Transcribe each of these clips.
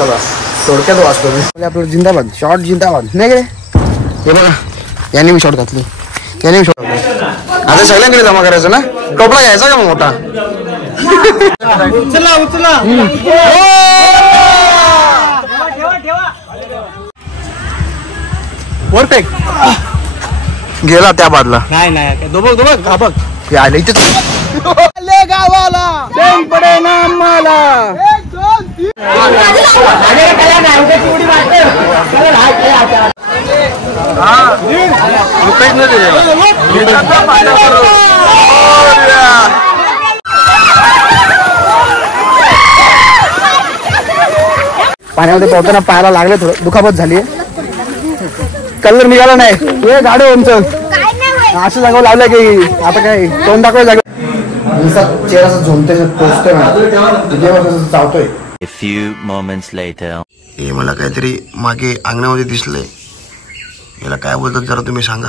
पावसाला थोडक्यात वाचतो मी. आपलं जिंदाबाद शॉर्ट जिंदाबाद नाही गे. हे बघा याने मी शॉर्ट घातली, याने मी शॉर्ट घातली. आता सगळ्यांकडे जमा करायचं ना. टोपला घ्यायचा का मग मोठा. उचला उचला परफेक्ट गेला त्या बाजूला. नाही नाही दोबक दोबक हा बघ आले इथे गावाला पडे ना आम्हाला. पाण्यामध्ये पोहताना पायाला लागले, थोडं दुखापत झाली. कलर निघाला नाही. हे गाडो आमचं असं जागेवर लावलं की आता काय तोंड दाखवाय जागे चेहरा असं झोमतोय पोचतोय ना चावतोय. हे मला काहीतरी मागे अंगणामध्ये दिसलंय. याला काय बोलतात जरा तुम्ही सांगा.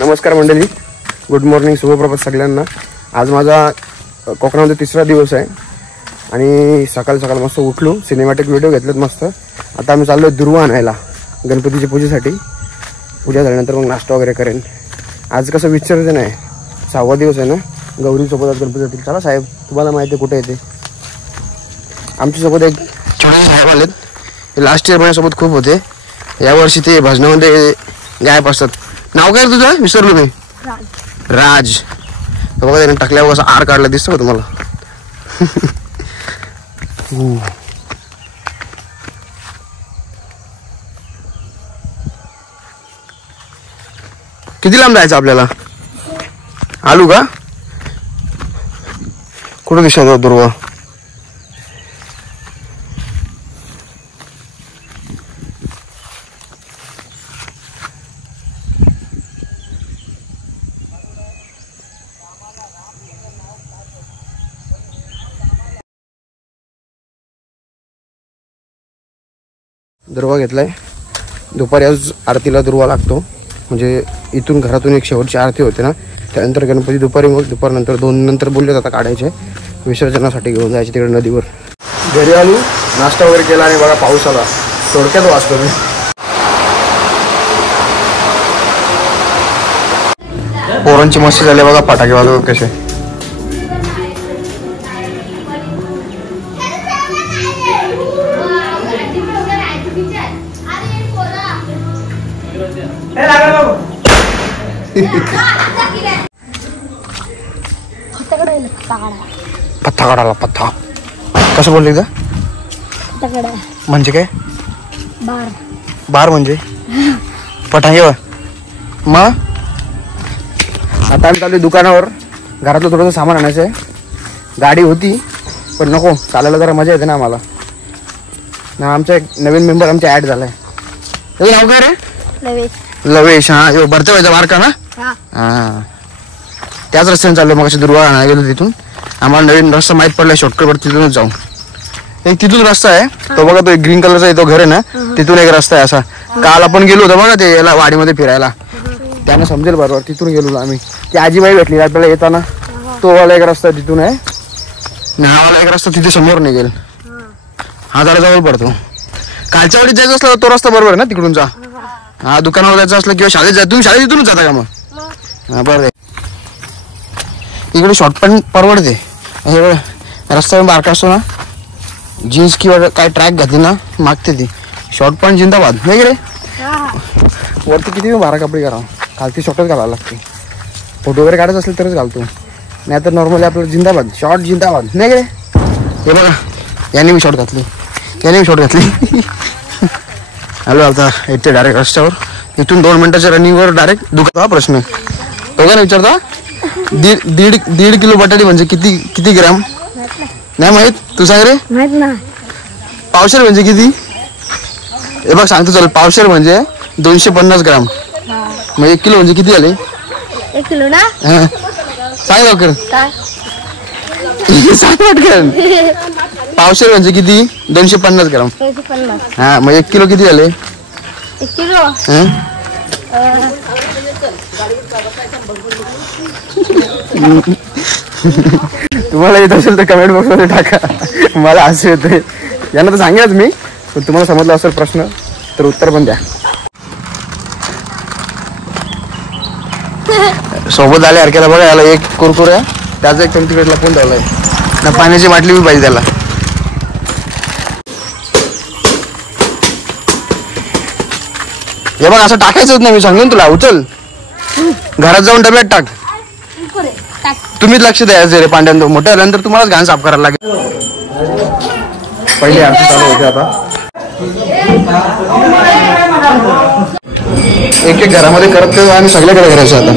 नमस्कार मंडळी, गुड मॉर्निंग, शुभप्रभात सगळ्यांना. आज माझा कोकणामध्ये 3रा दिवस आहे आणि सकाळ सकाळ मस्त उठलो, सिनेमॅटिक व्हिडिओ घेतलेत मस्त. आता आम्ही चाललो दुर्वा आणायला गणपतीच्या पूजेसाठी. पूजा झाल्यानंतर मग नाश्ता वगैरे करेन. आज कसं विचारायचं नाही, 6वा दिवस आहे ना. गौरीसोबत गणपती जातील. चला साहेब, तुम्हाला माहिती आहे कुठे येते. आमच्यासोबत एक छोटे साहेब आलेत. लास्ट इयर माझ्यासोबत खूप होते. यावर्षी ते भजनामध्ये गायब असतात. नाव काय तुझं विसरलो मी. राज. बघा त्याने टाकल्यावर असं आर काढला दिसतो का तुम्हाला. किती लांब जायचं आपल्याला. आलू का कुठं दिसतो दुर्वा. दुर्वा घेतलाय. दुपारी आज आरतीला दुर्वा लागतो. म्हणजे इथून घरातून एक शेवटची आरती होते ना, त्यानंतर गणपती दुपारी, मग दुपारनंतर 2 नंतर बोलले आता काढायचे विसर्जनासाठी घेऊन जायचे तिकडे नदीवर. घरी आलो, नाश्ता वगैरे केला आणि बघा पाऊस आला. थोडक्यात वाचतो मी. पोरांची मस्ती झाली बघा, फटाके वाजवत कसे. पत्ता काढायला. पत्ता कसं बोलले का म्हणजे काय. बार म्हणजे फटाके. मग आता आम्ही चालू दुकानावर. घरातलं थोडंसं सामान आणायचं आहे. गाडी होती पण नको, चालायला जरा मजा येते ना आम्हाला. ना आमचा एक नवीन मेंबर आमचा ऍड झालाय. त्याचं नाव काय रे. लवेश. हा भरते व्हायचा बारका ना. हा त्याच रस्त्याने चाललो. मग दुर्वा आणायला गेलो. तिथून आम्हाला नवीन रस्ता माहीत पडला, शॉर्टकट तिथूनच जाऊ. एक तिथून रस्ता आहे तो बघा, तो एक ग्रीन कलरचा आहे तो घर आहे ना, तिथून एक रस्ता आहे असा. काल आपण गेलो होतो बघा ते याला वाडीमध्ये फिरायला, त्यानं समजेल बरोबर. तिथून गेलो आम्ही. ती आजीबाई भेटली आपल्याला येताना. तो वाला एक रस्ता तिथून आहे, हा वाला एक रस्ता तिथे समोर निघेल. हा जरा जवळ पडतो. कालच्या वाडीत जायचं असलं तो रस्ता बरोबर आहे ना तिकडूनचा. हा दुकानावर जायचं असलं किंवा शाळेत जायचं. तुम्ही शाळेत इथूनच जाता का मग. हा बरं. इकडे शॉर्ट पॅन्ट परवडते. हे रस्त्यावर बारका असतो ना, जीन्स किंवा काय ट्रॅक घातली ना मागते ती. शॉर्ट पॅन्ट जिंदाबाद नाही रे. वरती किती बारा कपडे करा, खालती शॉर्टच घालायला लागते. फोटो वगैरे काढायचं असेल तरच घालतो, नाही तर नॉर्मली आपलं जिंदाबाद शॉर्ट जिंदाबाद नाही रे. हे बघा याने मी शॉर्ट घातली, याने मी शॉर्ट घातली. हॅलो आता येते डायरेक्ट रस्त्यावर. इथून 2 मिनिटाच्या रनिंगवर डायरेक्ट दुखतो. हा प्रश्न तो का विचारता. दीड किलो बटाटे म्हणजे किती ग्रॅम नाही माहित. तू सांग रे. माहित ना. पावशेर म्हणजे किती. हे बघ सांगतो चल. पावशेर म्हणजे 250 ग्राम. मग 1 किलो म्हणजे किती झाले. 1 किलो ना. सांग लवकर. सांग पटकन. पावशेर म्हणजे किती? 250 ग्राम. 250. हा मग 1 किलो किती झाले? 1 किलो. तुम्हाला येत असेल तर कमेंट बॉक्स मध्ये टाका. मला असं येतंय. यांना तर सांगेलच मी, पण तुम्हाला समजला असेल प्रश्न तर उत्तर पण द्या. सोबत आले हरक्याला बघा. याला एक कुरकुऱ्या, त्याचा एक तिकडे लपून ठेवलाय ना. पाण्याची बाटली बी पाहिजे त्याला. हे बघ असं टाकायचंच नाही, मी सांगून तुला. उचल घरात जाऊन डब्यात टाक. तुम्हीच लक्ष द्यायचं रे पांड्यान. मोठ्या झाल्यानंतर तुम्हालाच घाण साफ करायला लागेल. पहिले आरती चालू होते. आता एक एक घरामध्ये करत आणि सगळ्याकडे करायचं. आता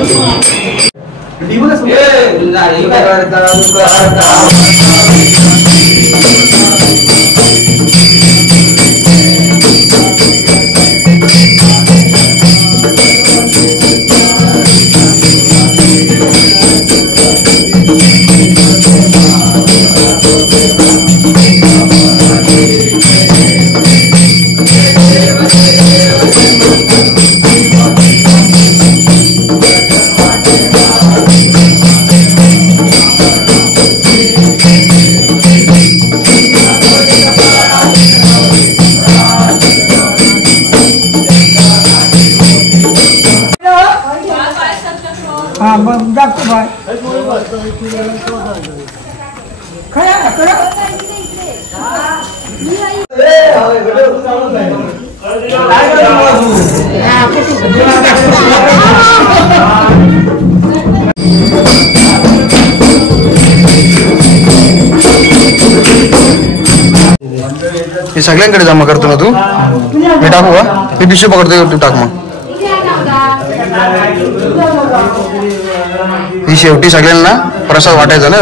हे सगळ्यांकडे जमा करतो ना तू. मी टाकू का? मी पिशवी पकडतो, तू टाक. मग ही शेवटी सगळ्यांना प्रसाद वाटायचा ना.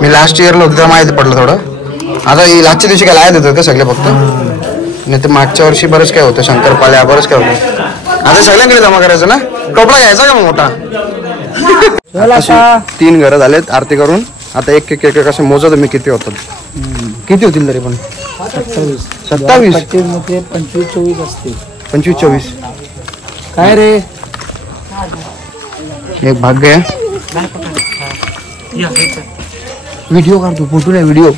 मी लास्ट इयरला होतो तेव्हा माहिती पडलं थोडं. आता ही लास्टच्या दिवशी काय लायत होतं का सगळे फक्त? नाही तर मागच्या वर्षी बरंच काय होतं, शंकरपाल्या बरंच काय होतं. आता सगळ्यांकडे जमा करायचं ना. टोपला घ्यायचा का मग मोठा? 3 घरं झालेत आरती करून. आता एक एक एक असं मोजत मी किती होतात. किती होतील तरी पण? 27 25-24 असते. 25-24 काय रे? एक भाग्य आहे. व्हिडिओ काढतो, फोटो नाही व्हिडिओ.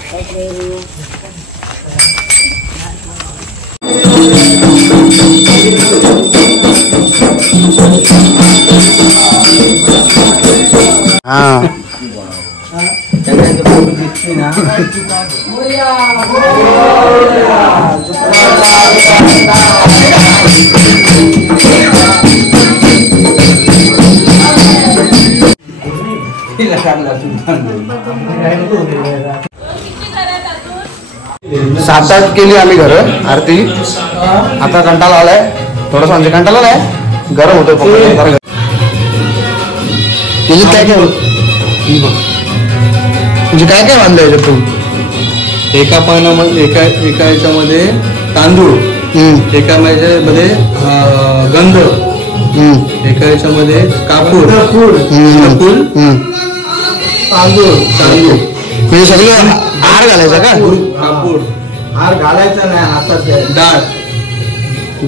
हा सात 8 केली आम्ही घर आरती. आता कंटाळा आलाय थोडासा, म्हणजे कंटाळा नाही, गरम होतोय फक्त. काय काय म्हणजे काय काय बांधलं याच्यात तू? एका पानामध्ये एका याच्यामध्ये तांदूळ, एका मध्ये गंध, एका याच्यामध्ये कापूर, फूल, तांदूळ म्हणजे सगळं हार घालायचा का? कापूर हार घालायचा नाही, हातात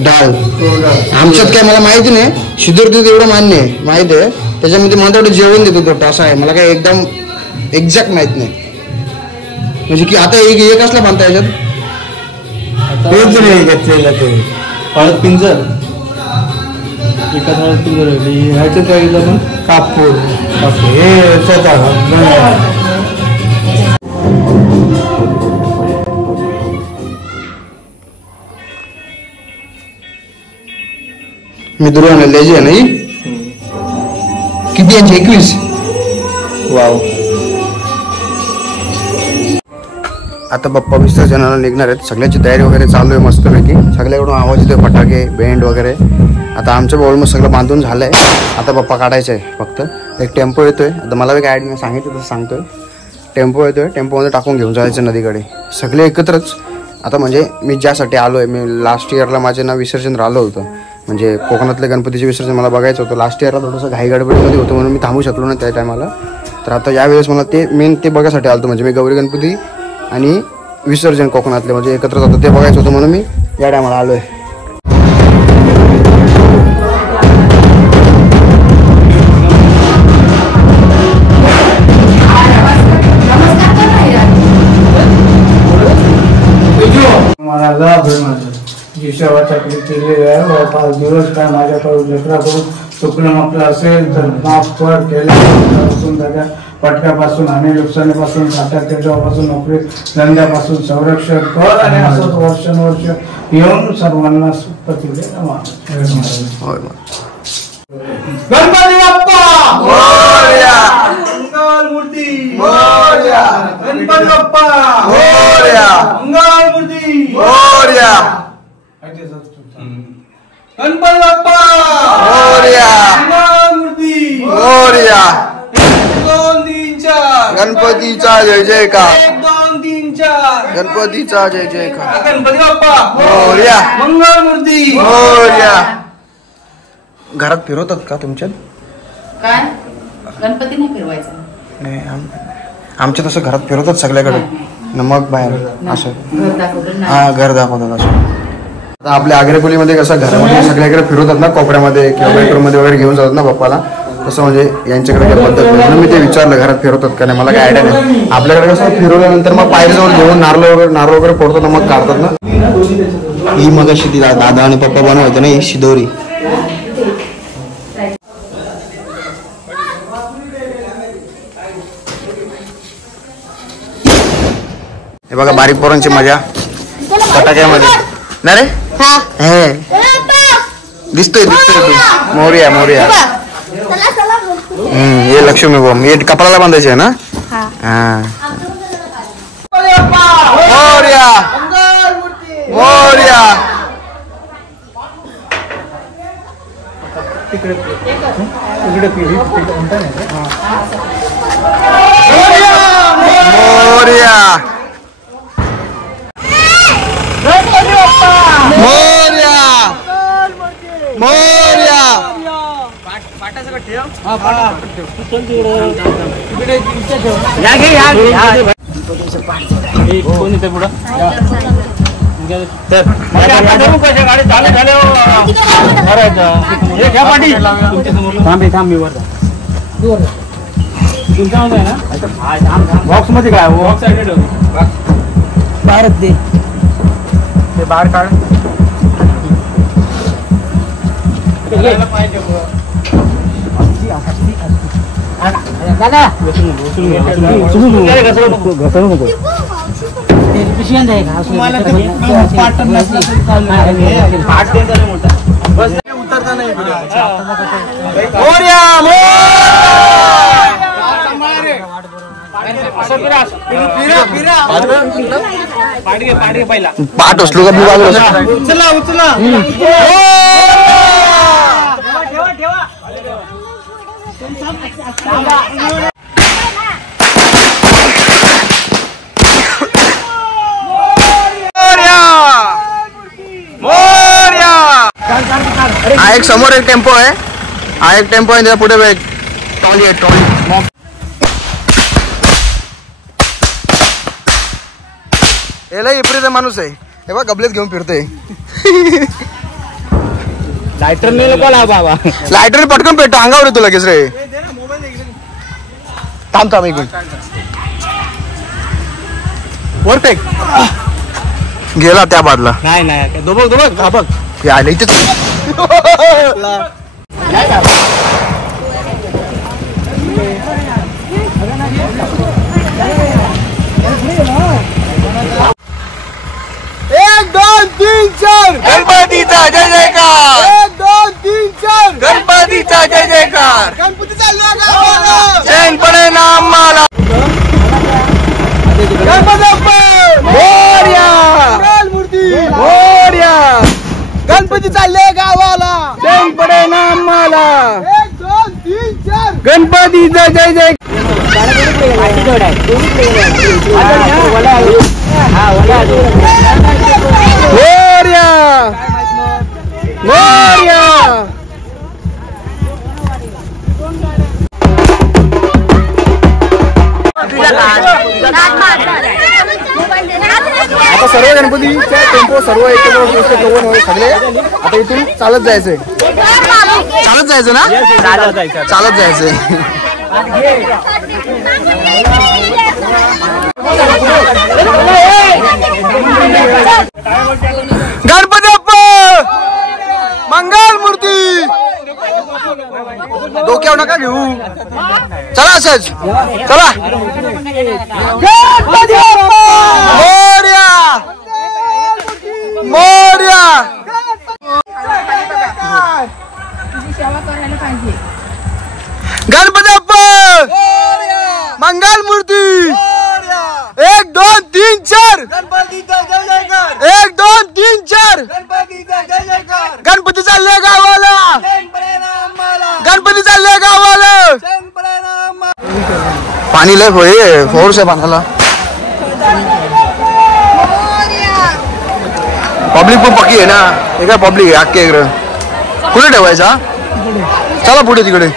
डाळ. आमच्यात काय मला माहिती नाही. शिदूर दूध एवढं मान्य आहे, माहित आहे. त्याच्यामध्ये मला तेवढं जेवण देतो तो असं आहे. मला काय एकदम एक्झॅक्ट माहित नाही. म्हणजे की आता एक असला बांधता याच्यात तेच नाही घेतलेलं. ते हळद पिंजर, एका हळद पिंजर ह्याच्यात काय घेतलं आपण? कापूर. हे मी दुर्वा आणलेली आहे नाही. किती यांची? 21. वाव. आता बाप्पा विसर्जनाला निघणार आहेत. सगळ्याची तयारी वगैरे चालू आहे मस्तपैकी. सगळ्याकडून आवाज येतोय, फटाके, बँड वगैरे. आता आमचं ऑलमोस्ट सगळं बांधून झालंय. आता बाप्पा काढायचं आहे. फक्त एक टेम्पो येतोय. आता मला काय मी सांगितलं तसं सांगतोय. टेम्पो येतोय, टेम्पोमध्ये टाकून घेऊन जायचं नदीकडे सगळे एकत्रच. आता म्हणजे मी ज्यासाठी आलो आहे, मी लास्ट इयरला माझं विसर्जन राहिलं होतं. म्हणजे कोकणातले गणपतीचे विसर्जन मला बघायचं होतं. लास्ट इयरला थोडंसं घाई गडबडीमध्ये होतं म्हणून मी थांबू शकलो नाही त्या टायमाला. तर आता यावेळेस मला ते मेन ते बघायसाठी आलतो, म्हणजे मी गौरी गणपती आणि विसर्जन कोकणातले म्हणजे एकत्र होतं ते बघायचं होतं म्हणून मी या टायमाला आलोय. मला जिशावाच्या केलेलं आहे. 5 दिवस काय माझ्याकडून लेकराकडून चुकलं मापलं असेल तर माफ कर. केल्यापासून त्याच्या पटक्यापासून आणि नुकसानीपासून खात्यात त्याच्यापासून नोकरी धंद्यापासून संरक्षण कर आणि असंच वर्षानुवर्ष येऊन सर्वांना सुखपती दे. गणपती बाप्पा मोरया, मंगल मूर्ती मोरया, गणपती बाप्पा मोरया, मंगल मूर्ती मोरया, गणपती बाप्पा मोरया, मंगल मूर्ती मोरया. 2 3 4 गणपतीचा जय जयकार, 1 2 3 4 गणपतीचा जय जयकार. गणपती बाप्पा मोरया, मंगल मूर्ती मोरया. घरात फिरवतात का तुमच्यात? काय गणपती नाही फिरवायचा. नाही आमच्या तसं घरात फिरवतात सगळ्याकडे न मग बाहेर असं. घर दाखवतो ना. हा घर दाखवतात असं. आता आपल्या आग्रेकोलीमध्ये कसं घरामध्ये सगळ्याकडे फिरवतात ना, कोपऱ्यामध्ये किंवा बेडरूममध्ये वगैरे घेऊन जातात ना बाप्पाला, तसं म्हणजे यांच्याकडे काही पद्धत नाही. म्हणून मी ते विचारलं घरात फिरवतात का नाही. मला काय आयडिया नाही. आपल्याकडे कसं फिरवल्यानंतर मग पायरीजवळ घेऊन नारळ वगैरे फोडतात ना मग काढतात ना. ही मग अशी ती दादा आणि पप्पा बनवायचं ना, ही शिदोरी. हे बघा बारीक पोरांची मजा फटाक्यामध्ये ना रे. हे दिसतोय तू. मोरया मोरया. हे लक्ष्मी बॉम्ब हे कपाळाला बांधायचे आहे ना. हा मोरया मोरया. मोरया मोरया मोरया. बॉक्स मध्ये काय बाहेर दे ते बाहेर काढ. पाठ असलो का मी बाजूला उचला उचला. हा एक समोर एक टेम्पो आहे. हा एक टेम्पो आहे त्याच्या पुढे ट्रॉली आहे ट्रॉली. याला इपरीचा माणूस आहे. हे बघ गबलेत घेऊन फिरतोय. लायटर नाही बाबा. लायटर पटकन पेटतो अंगावर येतो लगेच रे. थांब थांब एक मिनिट. वर फेक. गेला त्या बाजूला. नाही नाही दोबक दोबक हा बघ. आले इथे एक दोन तीन चार गणपतीचा जय जयकार. 1 2 3 4 गणपतीचा जय जयकार. गणपती चालला चैन पडे ना आम्हाला. मोरया मूर्ती मोरया. गणपती चालले गावाला. चैन पडे ना आम्हाला. 1 2 3 4 गणपतीचा जय जय. मोरया मोरया. आता सर्व गणपतीचे टेम्पो सर्व एकत्र सगळे आता इथून चालत जायचंय. चालत जायचं ना? चालत जायचंय. गणपती बाप्पा मंगल मूर्ती. डोक्यावर नका घेऊ. चला असंच चला. मोरया मोरया. गणपती बाप्पा मंगल मूर्ती. 1 2 3 4. 1 2 3 4. गणपती चालले गावाला. गणपती चालले गावाला. पाणी लय फोर्स आहे पाण्याला. पब्लिक पण पक्की आहे ना. हे काय पब्लिक आहे अख्खे इकडं. कुठे ठेवायचा? चला पुढे तिकडे.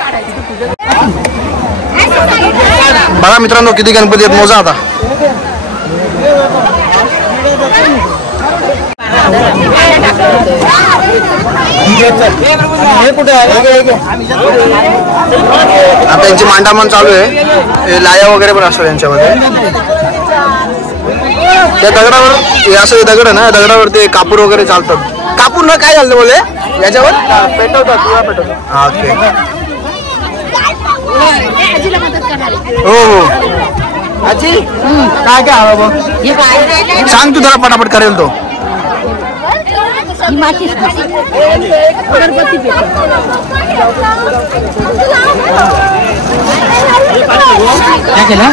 बघा मित्रांनो किती गणपती आहेत. मोजा आता. आता यांची मांडामण चालू आहे. लाया वगैरे पण असतो यांच्यामध्ये. त्या दगडावर असं दगड आहे ना. दगडावर ते कापूर वगैरे चालतात. कापूर ना काय झालं बोले याच्यावर पेटवतात. ओके. हो हो आजी काय काय हवं बघ. सांग तू जरा पटापट करेल तो. काय केलं?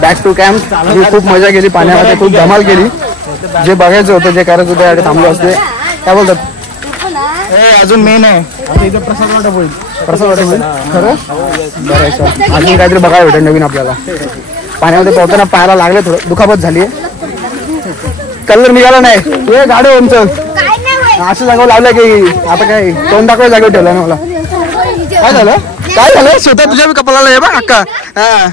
Back to camp. खूप मजा केली पाण्यामध्ये. खूप धमाल केली. जे बघायचं होतं जे करायचं होतं थांबलो असते. काय बोलतात अजून मेन आहे इथं प्रसाद वाटप होईल. प्रसाद वाटप होईल खरं. बरं अजून काहीतरी बघायला भेटेल नवीन आपल्याला. पाण्यामध्ये पोहताना पायाला लागले, थोडं दुखापत झाली. कलर निघाला नाही. हे गाडी उंच अशा जागेवर लावलंय की आता काय तोंड दाखवायला जागेवर ठेवलं ना मला. काय झालं काय झालं स्वतः तुझ्या कपाळाला आहे बा अक्का. हा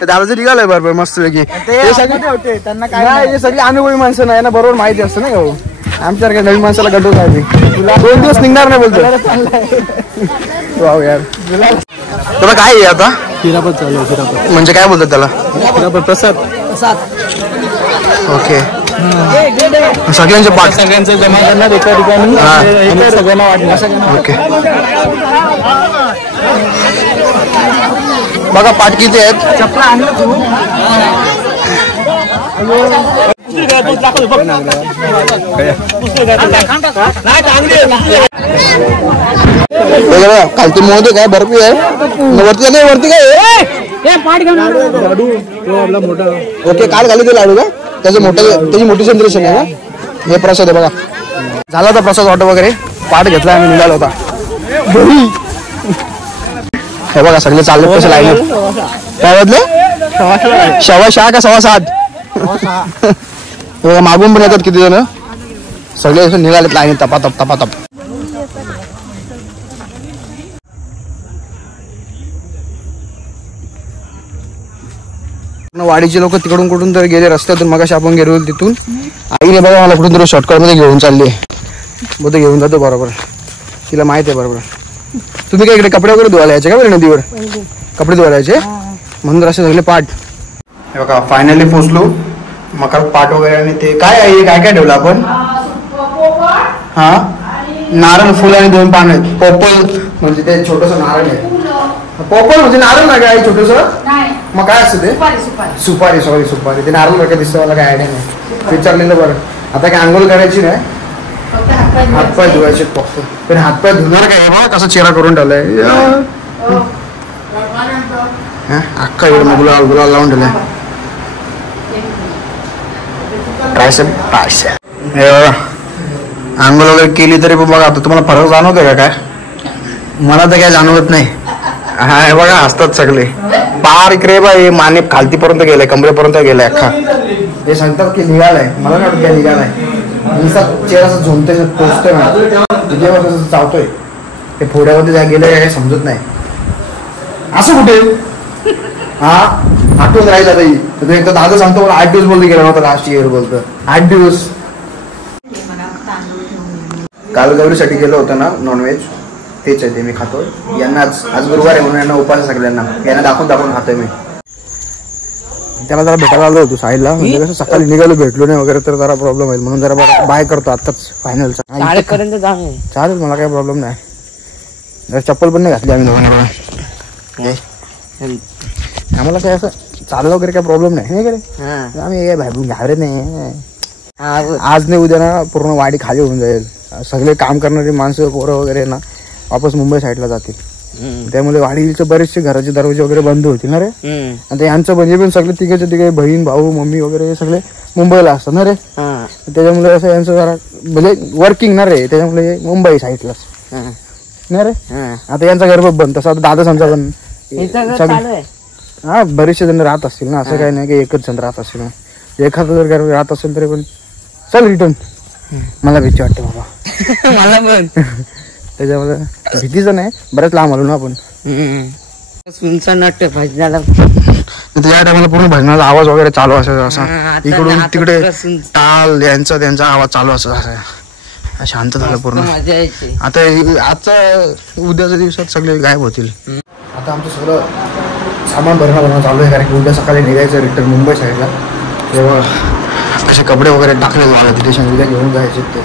दादाचं निघालंय बरोबर मस्त पैकी. हे सगळे त्यांना काय हे सगळी अनुभवी माणसं नाही ना, बरोबर माहिती असतं ना भाऊ. आमच्यासारख्या नवीन माणसाला गडू काय तुला 2 दिवस निघणार नाही बोलतो. वाव यार तुला काय आहे आता खिरापत चालू आहे. खिरापत म्हणजे काय बोलतात त्याला? खिरापत प्रसाद. ओके सगळ्यांचे पाठ सगळ्यांचं जमा करणार एका ठिकाणी आणि सगळ्यांना वाटणार. ओके बघा पाठ किती आहेत. खालती मोदे काय बर्फी आहे वरती नाही वरती काय मोठा. ओके काल घाली ते लाडू का त्याची मोठी सेलिब्रेशन आहे ना. हे प्रसाद आहे बघा. झाला होता प्रसाद ऑटो वगैरे पाठ घेतला आणि निघाला होता घरी. हे बघा सगळे चालले कसे लाईन. काय वाजले 6:15 का 6:15. बघा मागून पण येतात किती जण. सगळे निघालेत लाईन तपातप तपातप. वाडीचे लोक तिकडून कुठून तर गेले रस्त्यातून. मगाशी आपण गेलो तिथून. आईने बघा मला कुठून तरी शॉर्टकट मध्ये घेऊन चालली. बोलतो घेऊन जातो बरोबर. तिला माहित आहे बरोबर. तुम्ही काय इकडे कपडे वगैरे धुवायला यायचे का बरं नदीवर? कपडे धुवायला यायचे म्हणून असे झाले पाठ. हे बघा फायनली पोचलो. मकर पाठ वगैरे आणि ते काय आहे काय काय ठेवलं आपण? हा नारळ फुल आणि 2 पान आहेत. पोपल म्हणजे ते छोटस नारळ आहे. पोपल म्हणजे नारळ ना काय छोटस. मग काय असतं ते? सुपारी. सॉरी सुपारी. ते नारळ सारखं दिसतं. मला काय आयडिया नाही. विचारलेलं बरं. आता काय आंघोळ करायची नाही हातपाय धुवायचे फक्त. पण हातपाय धुणार काय बघा कसा चेहरा करून ठेवलाय. अख्खा इकडे मग गुलाल लावून ठेवलाय. हे बघा आंघोळ वगैरे केली तरी पण बघा आता तुम्हाला फरक जाणवतोय का काय? मला तर काय जाणवत नाही. हा हे बघा हसतात सगळे. पार इकडे बाई माने खालतीपर्यंत गेलाय कमरेपर्यंत गेलाय अख्खा. हे सांगतात की निघालाय. मला नाही वाटत काय निघालाय. चेहरा असं झोमतोय पोचतोय तुझ्यावर कसं चावतोय. ते फोड्यामध्ये गेलं काय समजत नाही. असं कुठे हा आठवण राहील आता. एकदा दादा सांगतो मला 8 दिवस बोलतो गेला होता लास्ट इयर बोलतो 8 दिवस. काल गौरीसाठी गेलो होतं ना नॉनव्हेज तेच आहे ते मी खातोय. यांना आज गुरुवार आहे म्हणून यांना उपास सगळ्यांना यांना दाखवून खातोय मी. त्याला जरा भेटायला आलो होतो साईडला. म्हणजे कसं सकाळी निघालो भेटलो नाही वगैरे तर जरा प्रॉब्लेम आहे म्हणून जरा बाय करतो आताच फायनलचा. चालेल मला काही प्रॉब्लेम नाही. जरा चप्पल पण नाही घातली आम्ही दोघांना. आम्हाला काय असं चाललं वगैरे काय प्रॉब्लेम नाही. आम्ही भाई घाबरे नाही. आज नाही उद्या ना पूर्ण वाडी खाली होऊन जाईल. सगळे काम करणारी माणसं पोरं वगैरे ना वापस मुंबई साईडला जातील. त्यामुळे वाडीचे बरेचसे घराचे दरवाजे वगैरे बंद होतील ना रे. आणि यांचं म्हणजे पण सगळे तिघे बहीण भाऊ मम्मी वगैरे सगळे मुंबईला असतात ना रे. त्याच्यामुळे असं यांचं जरा म्हणजे वर्किंग ना रे. त्याच्यामुळे मुंबई साईडलाच ना रे. आता यांचा घर बंद. तसं आता दादा समजा पण हा बरेचसे जण राहत असतील ना. असं काही नाही की एकच जण राहत असतील ना. एखादं जर घर राहत असेल तरी पण चल रिटर्न. मला भीती वाटते बाबा. मला पण त्याच्यामुळे भीतीचं नाही. बऱ्याच लांब आलो ना आपण. सुनसान नाट्य भजनाला त्या टायमाला पूर्ण भजनाचा आवाज वगैरे चालू असायचा. असा इकडून तिकडे टाल यांचा त्यांचा आवाज चालू असायचा. शांत झालं पूर्ण. आता आजच्या उद्याच्या दिवसात सगळे गायब होतील. आता आमचं सगळं सामान भरणं चालू आहे कारण की उद्या सकाळी निघायचं रिटर्न मुंबई साईडला. तेव्हा असे कपडे वगैरे टाकले तिथे उद्या घेऊन जायचे. ते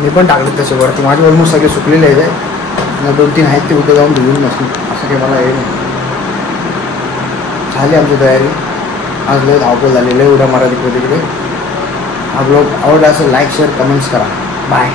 मी पण टाकले तसे वरती. माझे ऑलमोस्ट सगळे सुकलेले आहे. 2-3 आहेत ते उद्या जाऊन घेऊन नसतील असं काही मला हे नाही. झाली आमची तयारी. आज लय धावपळ झालेलं आहे. उद्या मराठी तिकडे. हा ब्लॉग आवडला असेल लाईक शेअर कमेंट्स करा. बाय.